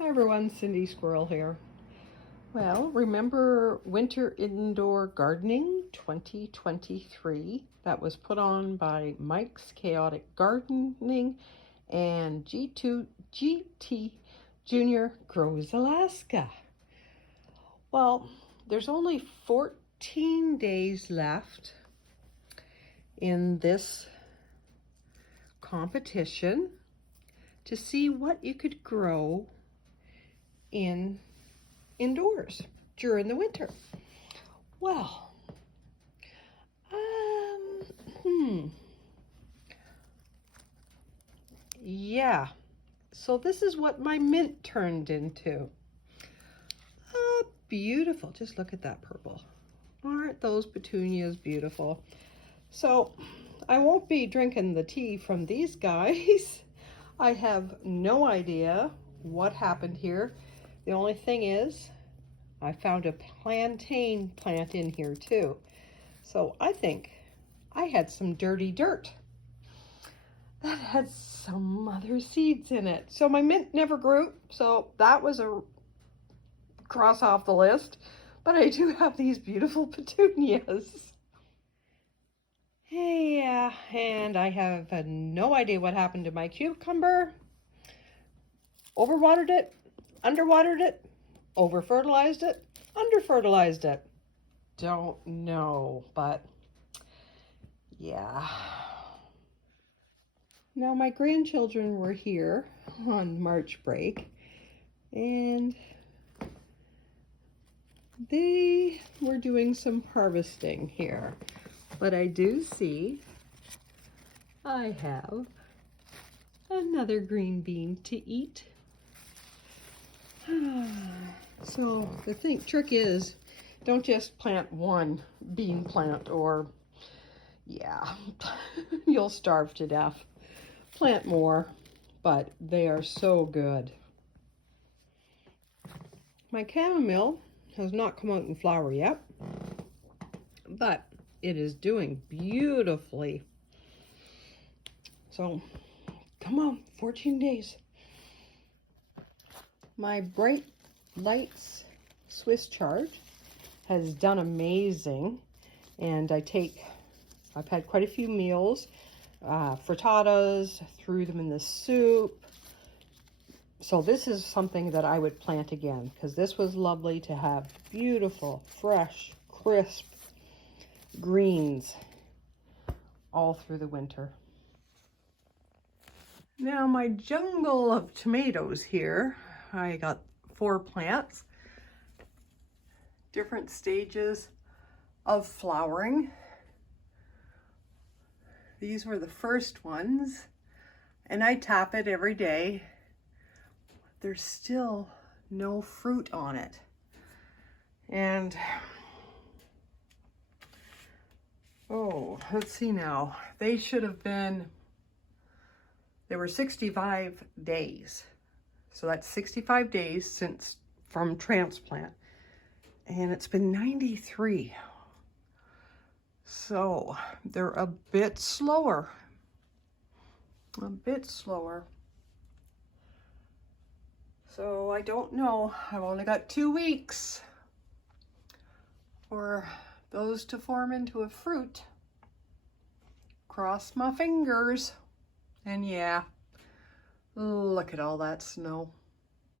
Hi everyone, Cindy Squirrel here. Well, remember Winter Indoor Gardening 2023? That was put on by Mike's Chaotic Gardening and GT Junior Grows Alaska. Well, there's only 14 days left in this competition to see what you could grow indoors during the winter. Well, yeah. So this is what my mint turned into. Beautiful. Just look at that purple. Aren't those petunias beautiful? So I won't be drinking the tea from these guys. I have no idea what happened here. The only thing is, I found a plantain plant in here too. So I think I had some dirty dirt that had some other seeds in it. So my mint never grew, so that was a cross off the list. But I do have these beautiful petunias. Yeah, and I have no idea what happened to my cucumber. Overwatered it, underwatered it, over-fertilized it, under-fertilized it. Don't know, but yeah. Now my grandchildren were here on March break and they were doing some harvesting here. But I do see I have another green bean to eat. So the trick is, don't just plant one bean plant or, yeah, you'll starve to death. Plant more, but they are so good. My chamomile has not come out in flower yet, but it is doing beautifully. So, come on, 14 days. My Bright Lights Swiss chard has done amazing, and I've had quite a few meals, frittatas, threw them in the soup. So this is something that I would plant again, because this was lovely to have beautiful, fresh, crisp greens all through the winter. Now my jungle of tomatoes here, I got 4 plants, different stages of flowering. These were the first ones, and I tap it every day. There's still no fruit on it. And, oh, let's see now. They were 65 days. So that's 65 days from transplant. And it's been 93. So they're a bit slower. So I don't know. I've only got 2 weeks for those to form into a fruit. Cross my fingers. And yeah, look at all that snow.